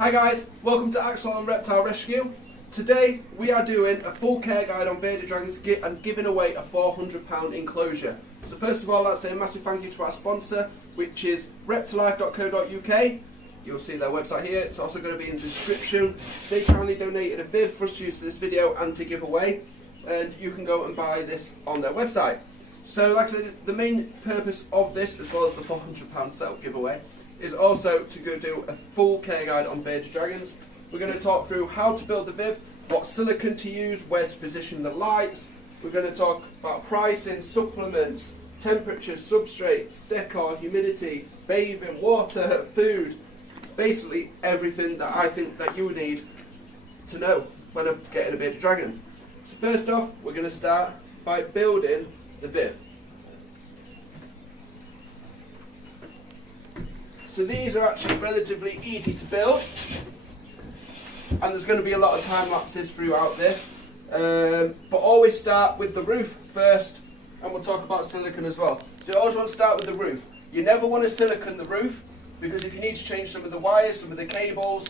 Hi guys, welcome to Axel and Reptile Rescue. Today we are doing a full care guide on bearded dragons and giving away a £400 enclosure. So first of all, let's say a massive thank you to our sponsor, which is reptilife.co.uk. You'll see their website here. It's also going to be in the description. They kindly donated a viv for us to use for this video and to give away, and you can go and buy this on their website. So like I said, the main purpose of this, as well as the £400 setup giveaway, is also to go do a full care guide on bearded dragons. We're going to talk through how to build the viv, what silicone to use, where to position the lights. We're going to talk about pricing, supplements, temperature, substrates, decor, humidity, bathing, water, food. Basically everything that I think that you would need to know when I'm getting a bearded dragon. So first off, we're going to start by building the viv. So these are actually relatively easy to build, and there's going to be a lot of time lapses throughout this, but always start with the roof first, and we'll talk about silicone as well. So you always want to start with the roof. You never want to silicone the roof, because if you need to change some of the wires, some of the cables,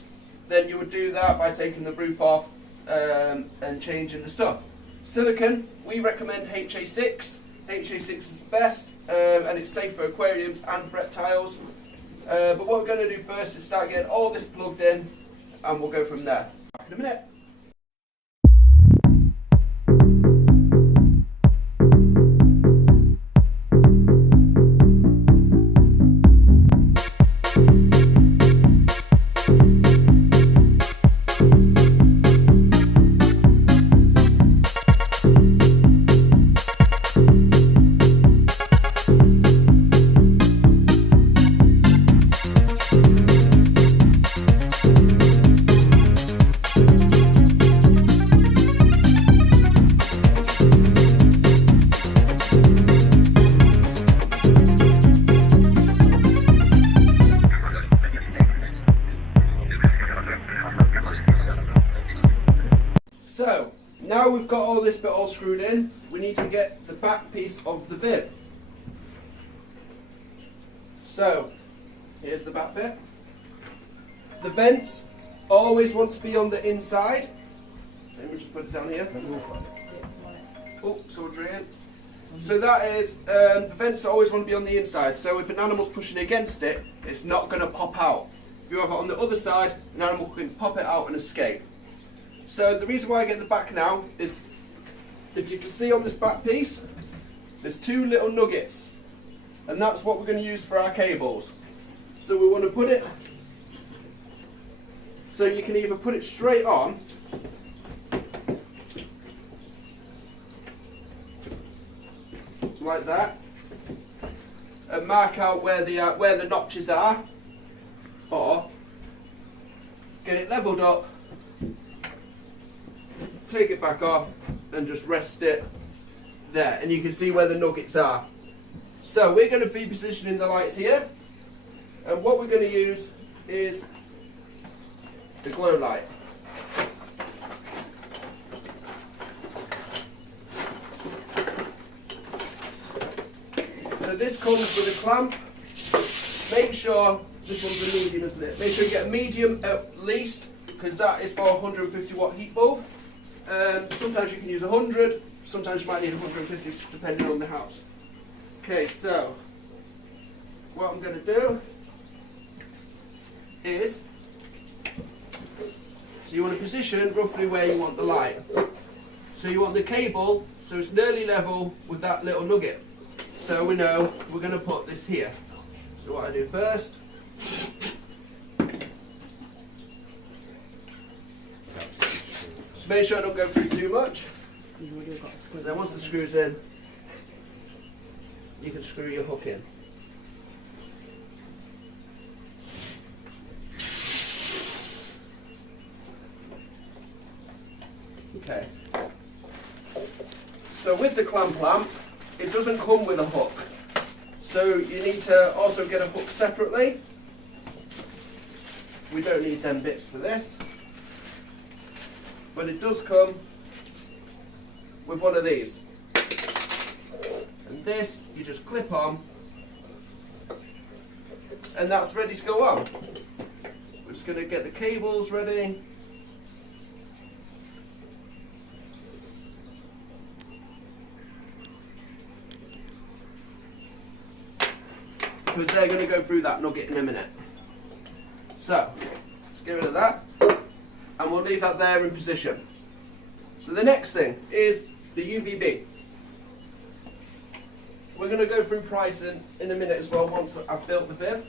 then you would do that by taking the roof off and changing the stuff. Silicone, we recommend HA6. HA6 is the best, and it's safe for aquariums and reptiles. But what we're going to do first is start getting all this plugged in, and we'll go from there. Back in a minute. So, now we've got all this bit all screwed in, we need to get the back piece of the viv. So, here's the back bit. The vents always want to be on the inside. Let me just put it down here. Oh, soldering. So that is, the vents always want to be on the inside, so if an animal's pushing against it, it's not going to pop out. If you have it on the other side, an animal can pop it out and escape. So the reason why I get the back now is, if you can see on this back piece, there's two little nuggets, and that's what we're going to use for our cables. So we want to put it, so you can either put it straight on, like that, and mark out where the notches are, or get it leveled up, take it back off, and just rest it there, and you can see where the nuggets are. So we're going to be positioning the lights here, and what we're going to use is the glow light. So this comes with a clamp. Make sure, this one's a medium, isn't it? Make sure you get a medium at least, because that is for a 150 watt heat bulb. Sometimes you can use 100, sometimes you might need 150 depending on the house. Okay, so what I'm going to do is, so you want to position roughly where you want the light. So you want the cable so it's nearly level with that little nugget. So we know we're going to put this here. So what I do first, just make sure I don't go through too much. Then once the screw's in, you can screw your hook in. Okay. So with the clamp lamp, it doesn't come with a hook. So you need to also get a hook separately. We don't need them bits for this. But it does come with one of these. And this you just clip on, and that's ready to go on. We'll just going to get the cables ready. Because they're going to go through that nugget in a minute. So, let's get rid of that. And we'll leave that there in position. So the next thing is the UVB. We're going to go through pricing in a minute as well once I've built the Viv.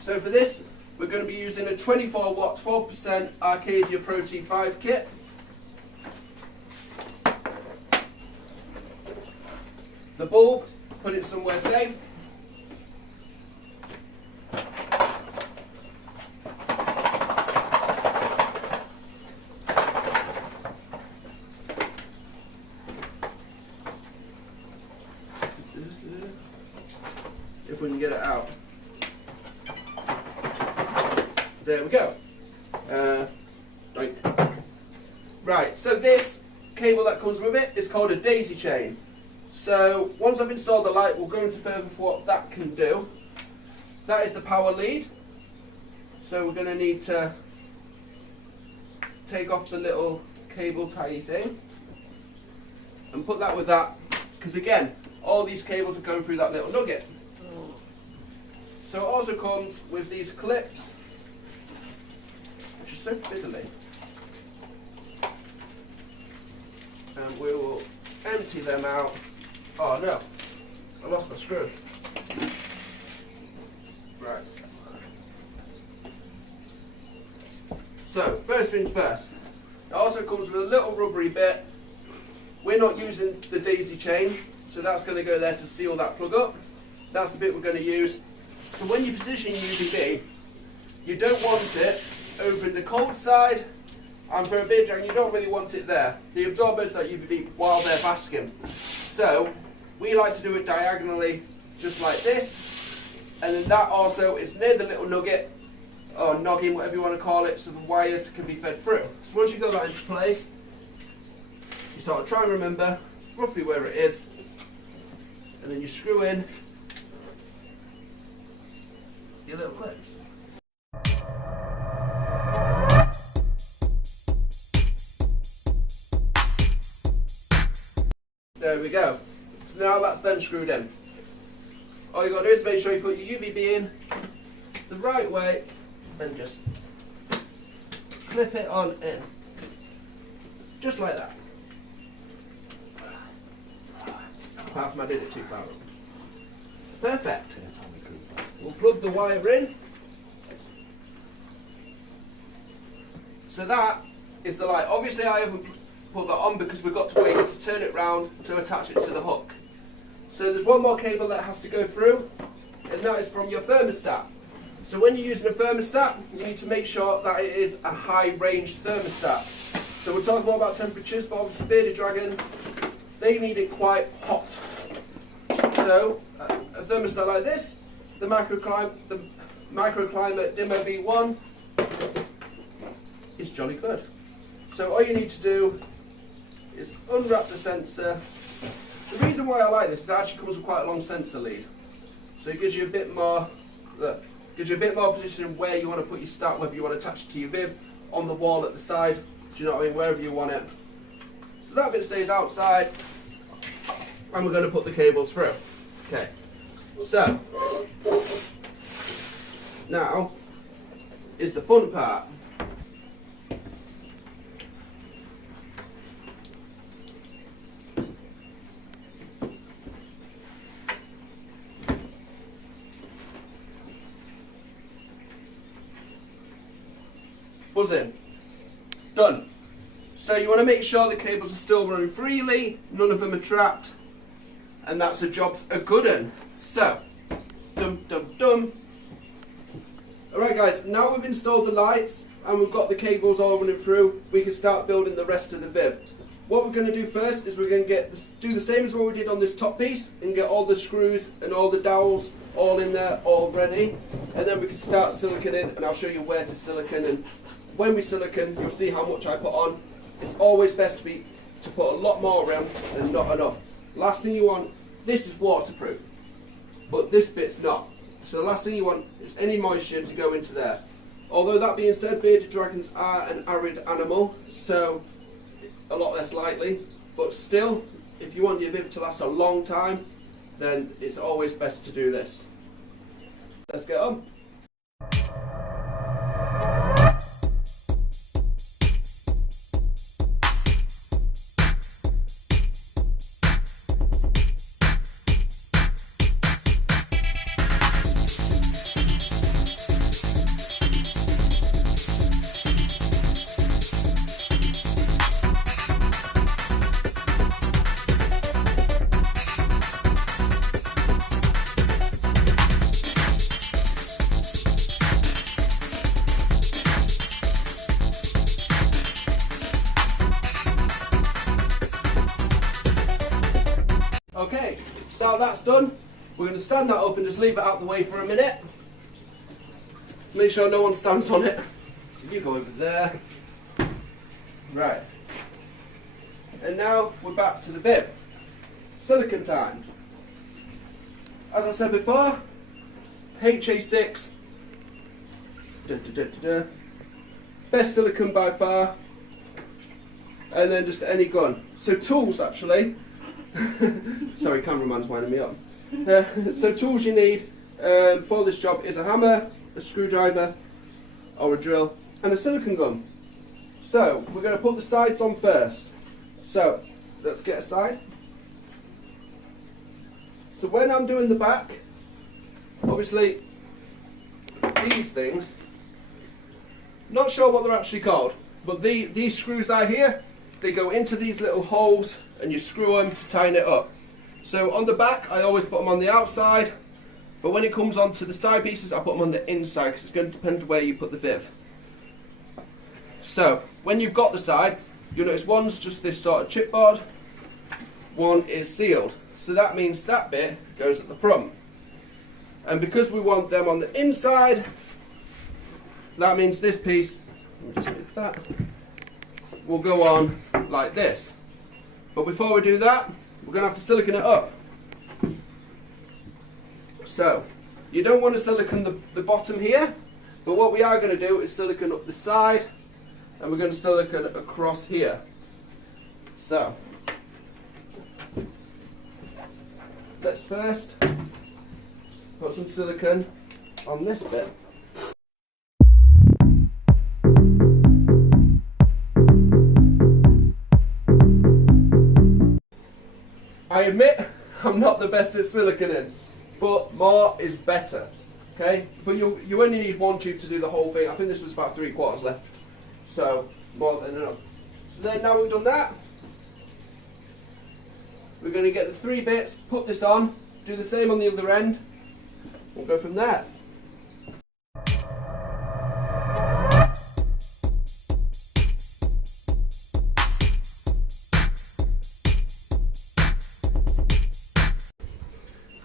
So for this, we're going to be using a 24 watt 12% Arcadia Pro T5 kit. The bulb, put it somewhere safe. If we can get it out. There we go. Right, so this cable that comes with it is called a daisy chain. So once I've installed the light, we'll go into further for what that can do. That is the power lead. So we're going to need to take off the little cable tie thing and put that with that, because again, all these cables are going through that little nugget. So it also comes with these clips, which is so fiddly. And we will empty them out. Oh no, I lost my screw. Right. So, first things first. It also comes with a little rubbery bit. We're not using the daisy chain, so that's going to go there to seal that plug up. That's the bit we're going to use. So when you position your UVB, you don't want it over in the cold side, and for a beer dragon you don't really want it there. The absorbers that UVB while they're basking. So we like to do it diagonally, just like this, and then that also is near the little nugget, or noggin, whatever you want to call it, so the wires can be fed through. So once you got that into place, you sort of try and remember roughly where it is, and then you screw in your little clips. There we go. So now that's then screwed in. All you got to do is make sure you put your UVB in the right way and just clip it on in. Just like that. Apart from I did it too far. Perfect. We'll plug the wire in. So that is the light. Obviously I haven't put that on because we've got to wait to turn it round to attach it to the hook. So there's one more cable that has to go through, and that is from your thermostat. So when you're using a thermostat, you need to make sure that it is a high range thermostat. So we'll talk more about temperatures, but obviously bearded dragons, they need it quite hot. So a thermostat like this, the microclimate dimmer V1 is jolly good. So all you need to do is unwrap the sensor. The reason why I like this is it actually comes with quite a long sensor lead. So it gives you a bit more, gives you a bit more position in where you want to put your stat, whether you want to attach it to your Viv, on the wall at the side, do you know what I mean, wherever you want it. So that bit stays outside, and we're going to put the cables through. Okay, so now is the fun part. Buzzing. Done. So you want to make sure the cables are still running freely, none of them are trapped, and that's a job's a good one. So, dum dum dum. Alright guys, now we've installed the lights and we've got the cables all running through, we can start building the rest of the Viv. What we're going to do first is we're going to do the same as what we did on this top piece and get all the screws and all the dowels all in there, all ready, and then we can start siliconing, and I'll show you where to silicone. And when we silicone, you'll see how much I put on. It's always best to put a lot more in than not enough. Last thing you want, this is waterproof, but this bit's not. So the last thing you want is any moisture to go into there. Although that being said, bearded dragons are an arid animal, so a lot less likely, but still, if you want your viv to last a long time, then it's always best to do this. Let's get on. Okay, so that's done. We're going to stand that up and just leave it out the way for a minute. Make sure no one stands on it. So you go over there. Right. And now we're back to the viv. Silicone time. As I said before, HA6. Best silicone by far. And then just any gun. So tools actually. Sorry, cameraman's winding me up. So tools you need for this job is a hammer, a screwdriver or a drill and a silicone gun. So we're going to put the sides on first. So let's get a side. So when I'm doing the back, obviously these things, not sure what they're actually called, but these screws are here, they go into these little holes and you screw them to tighten it up. So on the back I always put them on the outside, but when it comes onto the side pieces I put them on the inside because it's going to depend where you put the viv. So when you've got the side, you'll notice one's just this sort of chipboard, one is sealed. So that means that bit goes at the front. And because we want them on the inside, that means this piece, let me just move that, will go on like this. But before we do that, we're going to have to silicone it up. So, you don't want to silicone the bottom here, but what we are going to do is silicone up the side, and we're going to silicone across here. So, let's first put some silicone on this bit. I admit I'm not the best at siliconing, but more is better, okay? But you only need one tube to do the whole thing. I think this was about 3/4 left, so more than enough. So then now we've done that, we're going to get the 3 bits, put this on, do the same on the other end, we'll go from there.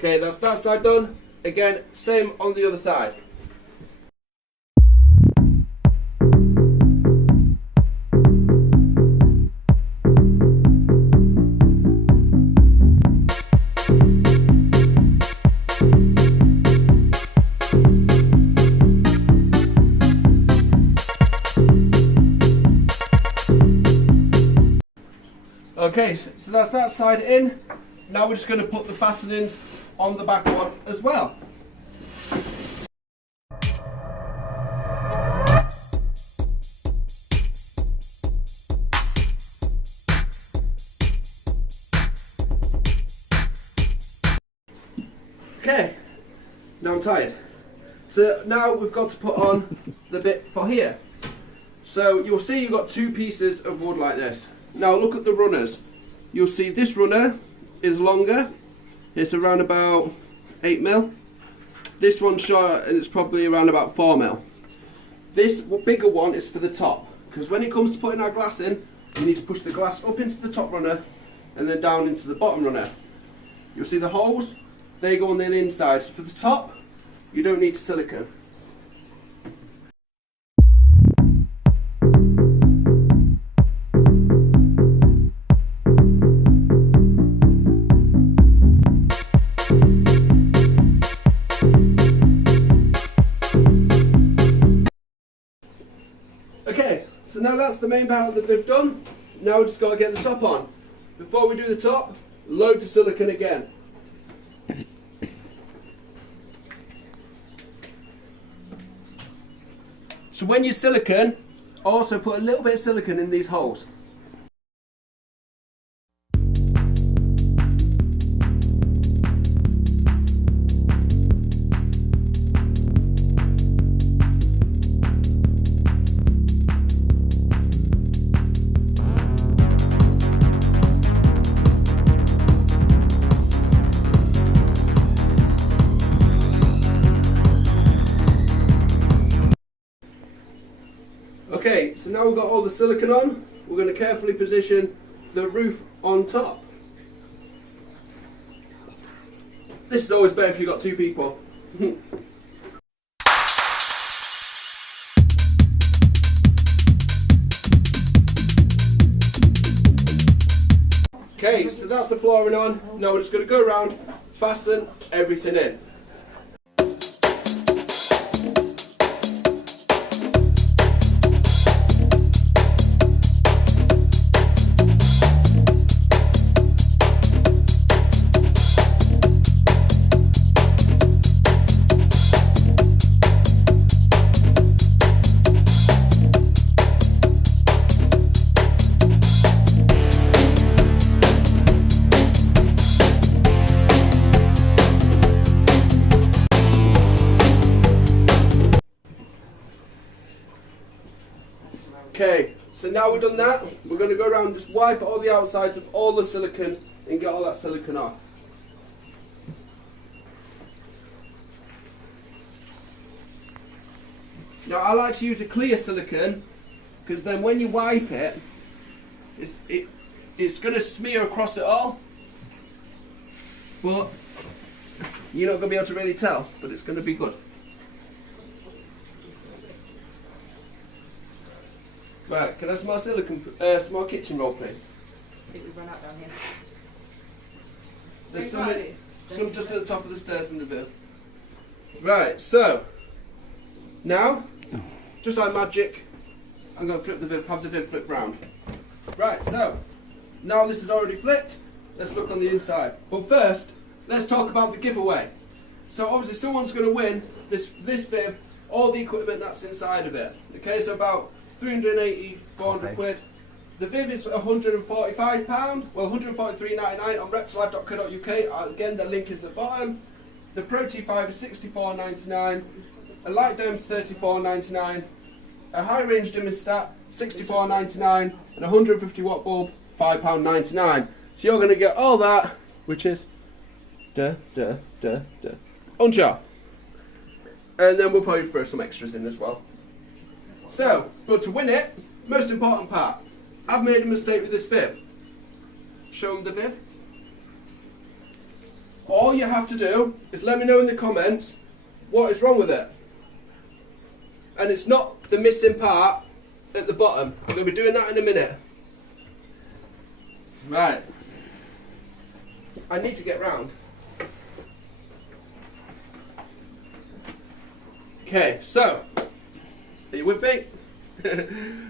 Okay, that's that side done. Again, same on the other side. Okay, so that's that side in. Now we're just going to put the fastenings on the back one as well. Okay, now I'm tired. So now we've got to put on the bit for here. So you'll see you've got 2 pieces of wood like this. Now look at the runners. You'll see this runner is longer. It's around about 8mm. This one's short and it's probably around about 4mm. This bigger one is for the top, because when it comes to putting our glass in, you need to push the glass up into the top runner and then down into the bottom runner. You'll see the holes, they go on the inside. So for the top, you don't need to silicone. now that's the main part that we've done. Now we've just got to get the top on. Before we do the top, loads of silicone again. So when you silicone, also put a little bit of silicone in these holes. Okay, so now we've got all the silicone on, we're going to carefully position the roof on top. This is always better if you've got two people. Okay, so that's the flooring on. Now we're just going to go around, fasten everything in. Okay, so now we've done that, we're going to go around and just wipe all the outsides of all the silicone and get all that silicone off. Now I like to use a clear silicone because then when you wipe it, it's going to smear across it all, but you're not going to be able to really tell, but it's going to be good. Right, can I have some more silicone, some more kitchen roll, please? I think we've run out down here. There's some just at the top of the stairs in the bin. Right, so now, just like magic, I'm going to flip the bib, have the bib flip round. Right, so now this is already flipped. Let's look on the inside. But first, let's talk about the giveaway. So obviously, someone's going to win this bib, all the equipment that's inside of it. Okay, so about 380, 400 quid. The Viv is £145, well £143.99 on reptile.co.uk. Again, the link is at the bottom. The Pro T5 is £64.99. A light dome is £34.99. A high range dimmer £64.99. And a 150 watt bulb £5.99. So you're going to get all that, which is unsure. And then we'll probably throw some extras in as well. So, but to win it, most important part, I've made a mistake with this Viv. Show them the Viv. All you have to do is let me know in the comments what is wrong with it. And it's not the missing part at the bottom. I'm going to be doing that in a minute. Right. I need to get round. Okay, so are you with me?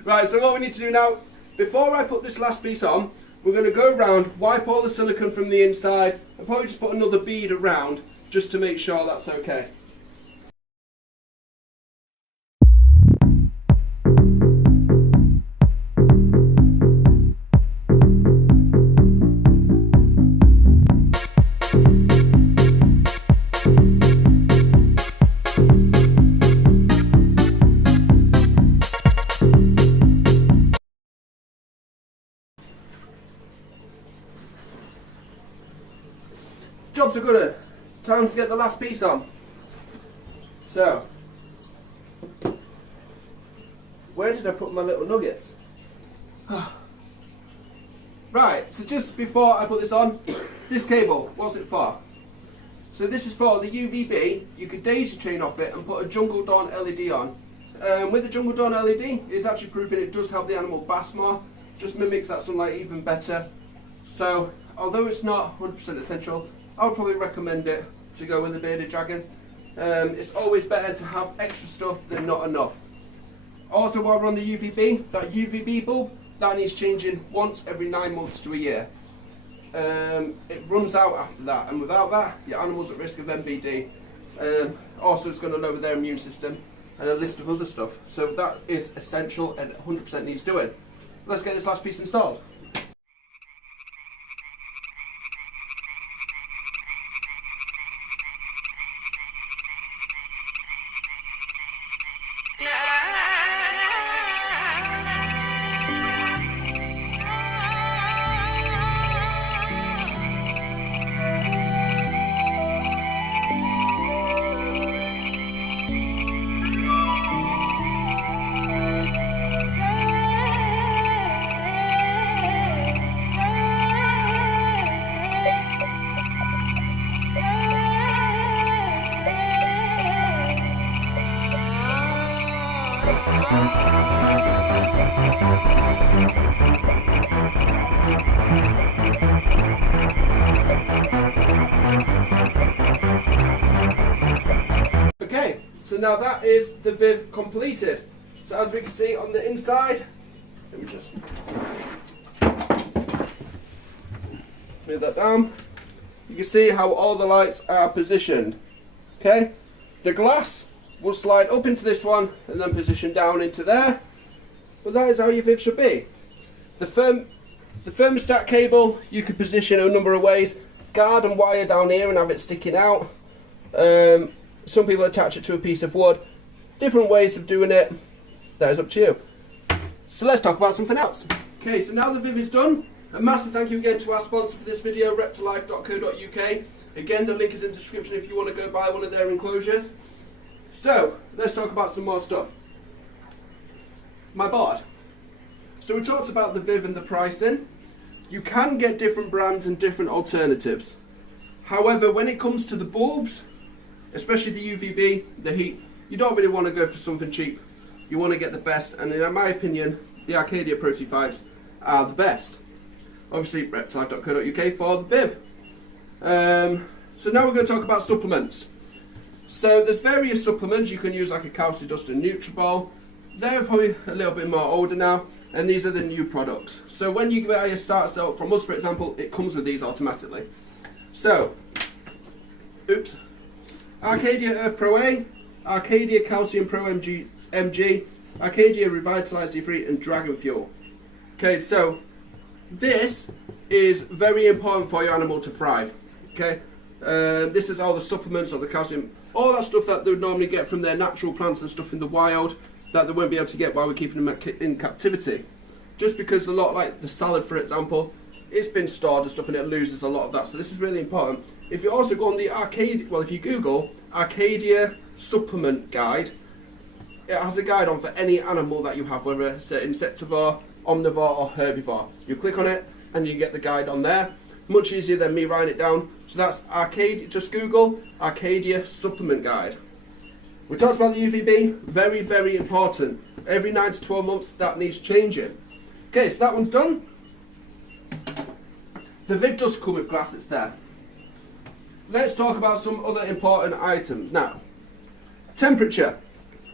Right, so what we need to do now, before I put this last piece on, we're going to go around, wipe all the silicone from the inside, and probably just put another bead around, just to make sure that's okay. Jobs are good. Time to get the last piece on. So, where did I put my little nuggets? Right, so just before I put this on, this cable, what's it for? So this is for the UVB. You could daisy chain off it and put a Jungle Dawn LED on. With the Jungle Dawn LED, it's actually proving it does help the animal bask more, just mimics that sunlight even better. So, although it's not 100% essential, I would probably recommend it to go with the bearded dragon. It's always better to have extra stuff than not enough. Also, while we're on the UVB, that UVB bulb, that needs changing once every 9 months to a year. It runs out after that, and without that, your animal's at risk of MBD. Also, it's going to lower their immune system and a list of other stuff. So that is essential and 100% needs doing. Let's get this last piece installed. Okay, so now that is the Viv completed. So as we can see on the inside, let me just move that down. You can see how all the lights are positioned. Okay, the glass will slide up into this one and then position down into there. But that is how your Viv should be. The thermostat cable you could position a number of ways. Guard and wire down here and have it sticking out. Some people attach it to a piece of wood. Different ways of doing it. That is up to you. So let's talk about something else. Okay, so now the Viv is done, a massive thank you again to our sponsor for this video, reptilife.co.uk. Again, the link is in the description if you want to go buy one of their enclosures. So, let's talk about some more stuff. My board. So we talked about the Viv and the pricing. You can get different brands and different alternatives. However, when it comes to the bulbs, especially the UVB, the heat, you don't really want to go for something cheap. You want to get the best, and in my opinion, the Arcadia Pro T5s are the best. Obviously, reptile.co.uk for the Viv. So now we're going to talk about supplements. So there's various supplements you can use, like a Calcidust and Nutribol. They're probably a little bit more older now, and these are the new products. So when you buy your starter set from us, for example, it comes with these automatically. So, Arcadia Earth Pro A, Arcadia Calcium Pro MG, Arcadia Revitalized D3, and Dragon Fuel. Okay, so this is very important for your animal to thrive. Okay, this is all the supplements, or the calcium, all that stuff that they would normally get from their natural plants and stuff in the wild that they won't be able to get while we're keeping them in captivity. Just because a lot, like the salad for example, it's been stored and stuff and it loses a lot of that. So this is really important. If you also go on the Arcadia, well, if you Google Arcadia supplement guide, it has a guide on for any animal that you have, whether it's insectivore, omnivore or herbivore. You click on it and you get the guide on there. Much easier than me writing it down. So that's Arcadia, just Google Arcadia supplement guide. We talked about the UVB, very, very important. Every 9 to 12 months that needs changing. Okay, so that one's done. The Viv does come with glass, it's there. Let's talk about some other important items. Now, temperature.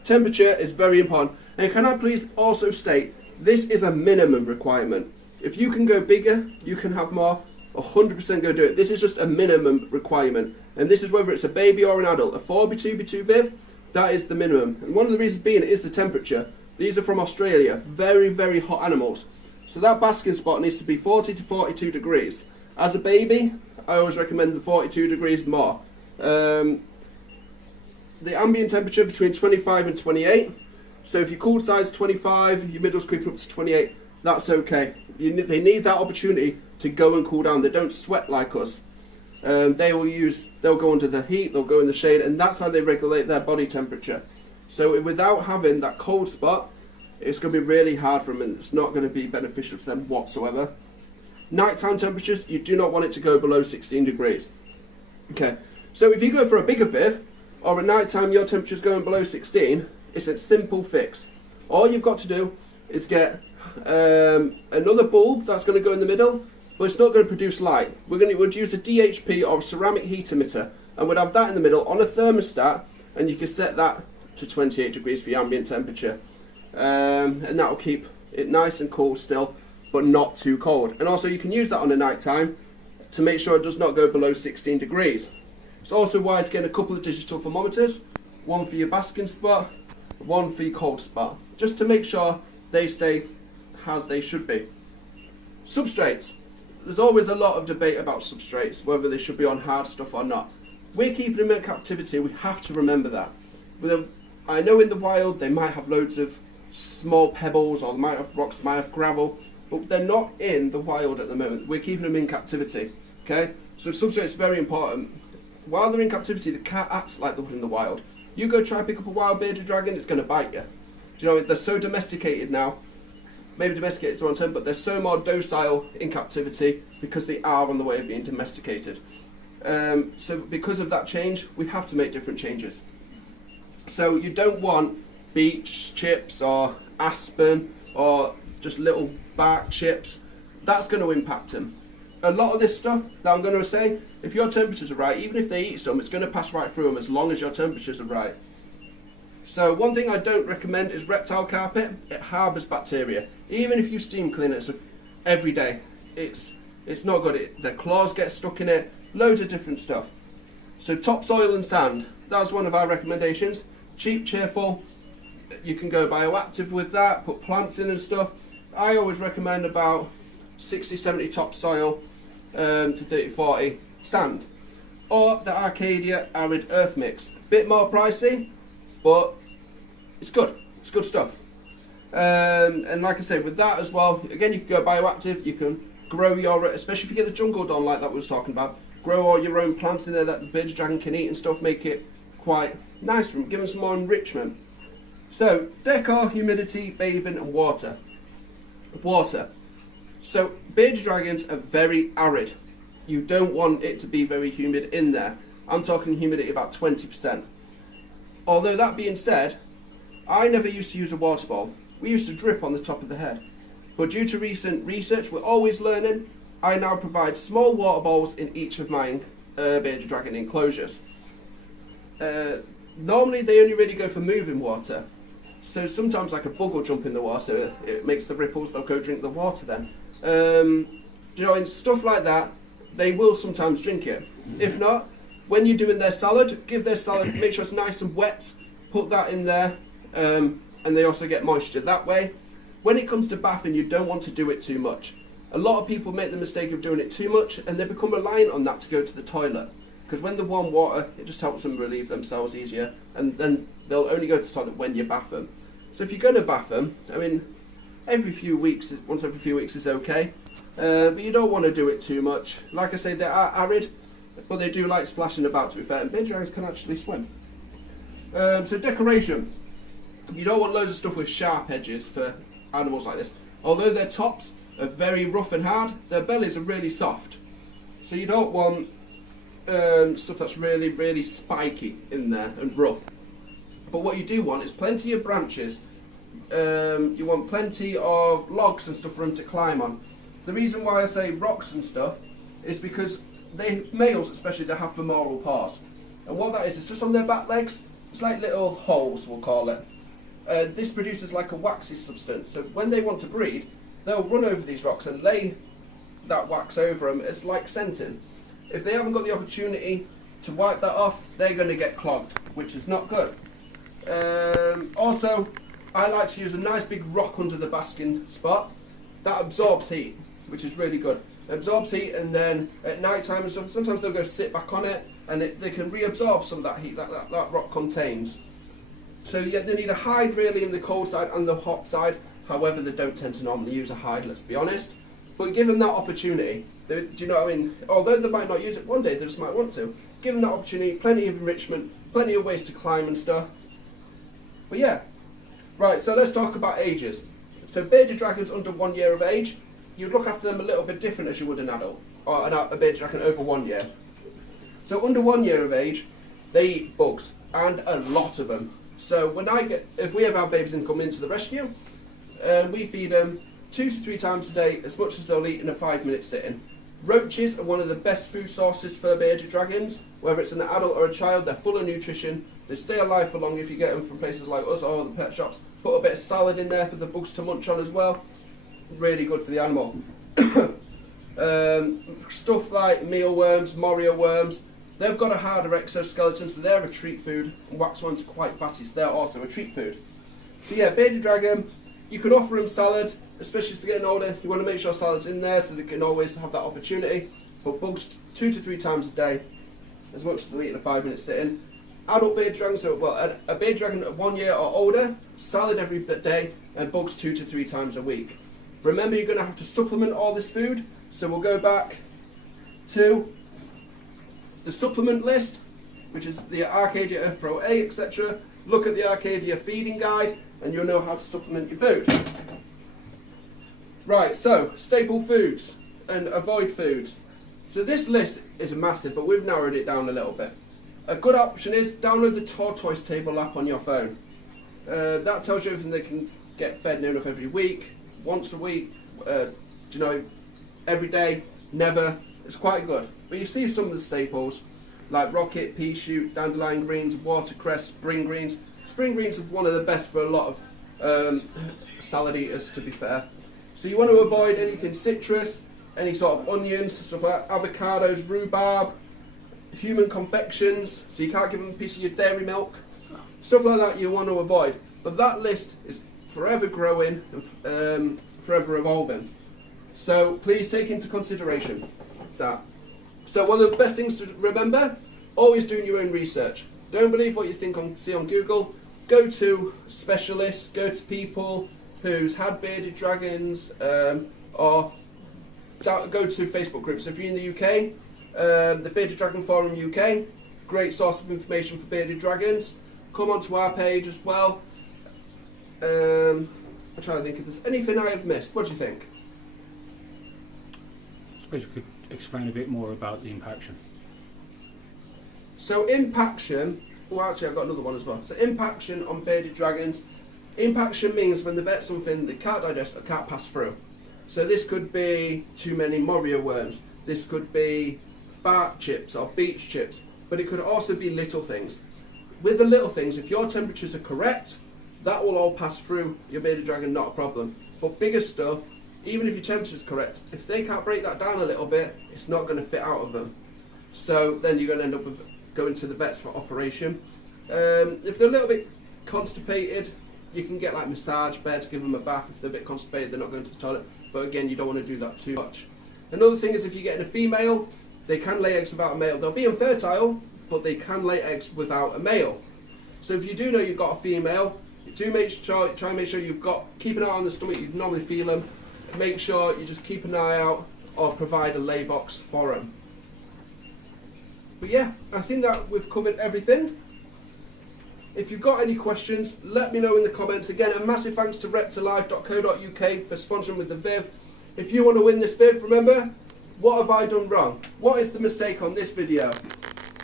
Temperature is very important. And can I please also state, this is a minimum requirement. If you can go bigger, you can have more, 100% go do it. This is just a minimum requirement. And this is whether it's a baby or an adult. A 4B2, B2 Viv, that is the minimum. And one of the reasons being is the temperature. These are from Australia, very, very hot animals. So that basking spot needs to be 40 to 42 degrees. As a baby, I always recommend the 42 degrees more. The ambient temperature between 25 and 28. So if your cool side's 25, your middle's creeping up to 28, that's okay. They need that opportunity to go and cool down. They don't sweat like us. They'll go under the heat, they'll go in the shade, and that's how they regulate their body temperature. So without having that cold spot, it's going to be really hard for them, and it's not going to be beneficial to them whatsoever. Nighttime temperatures, you do not want it to go below 16 degrees. Okay, so if you go for a bigger Viv, or at nighttime your temperature's going below 16, it's a simple fix. All you've got to do is get another bulb that's going to go in the middle, but it's not going to produce light. We'd use a DHP or a ceramic heat emitter, and we'd have that in the middle on a thermostat, and you can set that to 28 degrees for your ambient temperature. and that will keep it nice and cool still, but not too cold. And also you can use that on the night time to make sure it does not go below 16 degrees. It's also wise getting a couple of digital thermometers, one for your basking spot, one for your cold spot, just to make sure they stay as they should be. Substrates. There's always a lot of debate about substrates, whether they should be on hard stuff or not. We're keeping them in captivity, we have to remember that. I know in the wild they might have loads of small pebbles, or they might have rocks, they might have gravel, but they're not in the wild at the moment. We're keeping them in captivity, okay? So substrate is very important. While they're in captivity, they can't act like they would in the wild. You go try and pick up a wild bearded dragon, it's going to bite you. Do you know, they're so domesticated now. Maybe domesticated is the wrong term, but they're so more docile in captivity because they are on the way of being domesticated. So because of that change, we have to make different changes. So you don't want beech chips or aspen or just little bark chips. That's going to impact them. A lot of this stuff that I'm going to say, if your temperatures are right, even if they eat some, it's going to pass right through them as long as your temperatures are right. So one thing I don't recommend is reptile carpet. It harbours bacteria. Even if you steam clean it every day, it's not good. Their claws get stuck in it, loads of different stuff. So topsoil and sand, that's one of our recommendations. Cheap, cheerful, you can go bioactive with that, put plants in and stuff. I always recommend about 60-70 topsoil to 30-40 sand. Or the Arcadia Arid Earth Mix. Bit more pricey, but it's good. It's good stuff. And like I say, with that as well, again, you can go bioactive. You can grow your, especially if you get the jungle done like that we was talking about, grow all your own plants in there that the bearded dragon can eat and stuff, make it quite nice for them, give them some more enrichment. So, decor, humidity, bathing and water. Water. So, bearded dragons are very arid. You don't want it to be very humid in there. I'm talking humidity about 20%. Although that being said, I never used to use a water bowl. We used to drip on the top of the head. But due to recent research, we're always learning, I now provide small water bowls in each of my bearded dragon enclosures. Normally they only really go for moving water. So sometimes like a bug will jump in the water, it makes the ripples, they'll go drink the water then. You know, and stuff like that, they will sometimes drink it. If not, when you're doing their salad, give their salad, make sure it's nice and wet, put that in there, and they also get moisture that way. When it comes to bathing, you don't want to do it too much. A lot of people make the mistake of doing it too much and they become reliant on that to go to the toilet. Because when they warm water, it just helps them relieve themselves easier, and then they'll only go to the toilet when you bath them. So if you're going to bath them, I mean, once every few weeks is okay. But you don't want to do it too much. Like I say, they are arid, but they do like splashing about, to be fair, and bearded dragons can actually swim. So decoration. You don't want loads of stuff with sharp edges for animals like this. Although their tops are very rough and hard, their bellies are really soft. So you don't want stuff that's really, really spiky in there and rough. But what you do want is plenty of branches. You want plenty of logs and stuff for them to climb on. The reason why I say rocks and stuff is because males especially, they have femoral paws. And what that is, it's just on their back legs. It's like little holes, we'll call it. This produces like a waxy substance. So when they want to breed, they'll run over these rocks and lay that wax over them. It's like scenting. If they haven't got the opportunity to wipe that off, they're going to get clogged, which is not good. Also, I like to use a nice big rock under the basking spot. That absorbs heat, which is really good. It absorbs heat, and then at night time and stuff, sometimes they'll go sit back on it, and they can reabsorb some of that heat that rock contains. So yeah, they need a hide really in the cold side and the hot side. However, they don't tend to normally use a hide, let's be honest. But give them that opportunity. Do you know what I mean? Although they might not use it one day, they just might want to. Give them that opportunity, plenty of enrichment, plenty of ways to climb and stuff. But yeah. Right, so let's talk about ages. So bearded dragons under 1 year of age, you look after them a little bit different as you would an adult, or a bearded dragon over 1 year. So under 1 year of age, they eat bugs, and a lot of them. So if we have our babies and come into the rescue, we feed them 2 to 3 times a day, as much as they'll eat in a 5-minute sitting. Roaches are one of the best food sources for bearded dragons. Whether it's an adult or a child, they're full of nutrition. They stay alive for long if you get them from places like us or the pet shops. Put a bit of salad in there for the bugs to munch on as well. Really good for the animal. Stuff like mealworms, morio worms, they've got a harder exoskeleton, so they're a treat food, and wax ones are quite fatty, so they're also a treat food. So yeah, bearded dragon, you can offer them salad, especially as they're getting older. You want to make sure salad's in there so they can always have that opportunity. But bugs 2 to 3 times a day, as much as they'll eat in a 5-minute sitting. Adult bearded dragons, so well, a bearded dragon at 1 year or older, salad every day, and bugs 2 to 3 times a week. Remember, you're going to have to supplement all this food, so we'll go back to the supplement list, which is the Arcadia Earth Pro A, etc. Look at the Arcadia feeding guide, and you'll know how to supplement your food. Right, so staple foods and avoid foods. So this list is massive, but we've narrowed it down a little bit. A good option is download the Tortoise Table app on your phone. That tells you everything they can get fed near enough every week, once a week, every day, never. It's quite good. But you see some of the staples like rocket, pea shoot, dandelion greens, watercress, spring greens. Spring greens are one of the best for a lot of salad eaters, to be fair. So you want to avoid anything citrus, any sort of onions, stuff like avocados, rhubarb, human confections, so you can't give them a piece of your dairy milk. Stuff like that you want to avoid. But that list is forever growing and forever evolving. So please take into consideration that. So one of the best things to remember, always doing your own research. Don't believe what you see on Google. Go to specialists, go to people who's had bearded dragons, or go to Facebook groups. If you're in the UK, the Bearded Dragon Forum UK, great source of information for bearded dragons. Come onto our page as well. I'm trying to think if there's anything I have missed. What do you think? I suppose you could explain a bit more about the impaction. So impaction, well actually I've got another one as well. So impaction on bearded dragons. Impaction means when they've ate something they can't digest or can't pass through. So this could be too many morio worms. This could be bark chips or beach chips. But it could also be little things. With the little things, if your temperatures are correct, that will all pass through your bearded dragon, not a problem. But bigger stuff, even if your temperature is correct, if they can't break that down a little bit, it's not going to fit out of them. So then you're going to end up with going to the vets for operation. If they're a little bit constipated, you can get like massage beds, give them a bath. If they're a bit constipated, they're not going to the toilet. But again, you don't want to do that too much. Another thing is if you're getting a female, they can lay eggs without a male. They'll be infertile, but they can lay eggs without a male. So if you do know you've got a female, try and make sure keep an eye on the stomach. You normally feel them. Make sure you just keep an eye out or provide a lay box for them. But yeah, I think that we've covered everything. If you've got any questions, let me know in the comments. Again, a massive thanks to reptilife.co.uk for sponsoring with the Viv. If you want to win this Viv, remember, what have I done wrong? What is the mistake on this video?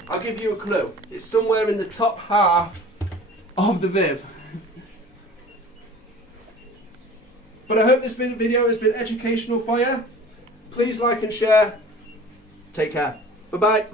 I'll give you a clue. It's somewhere in the top half of the Viv. But I hope this video has been educational for you. Please like and share. Take care. Bye-bye.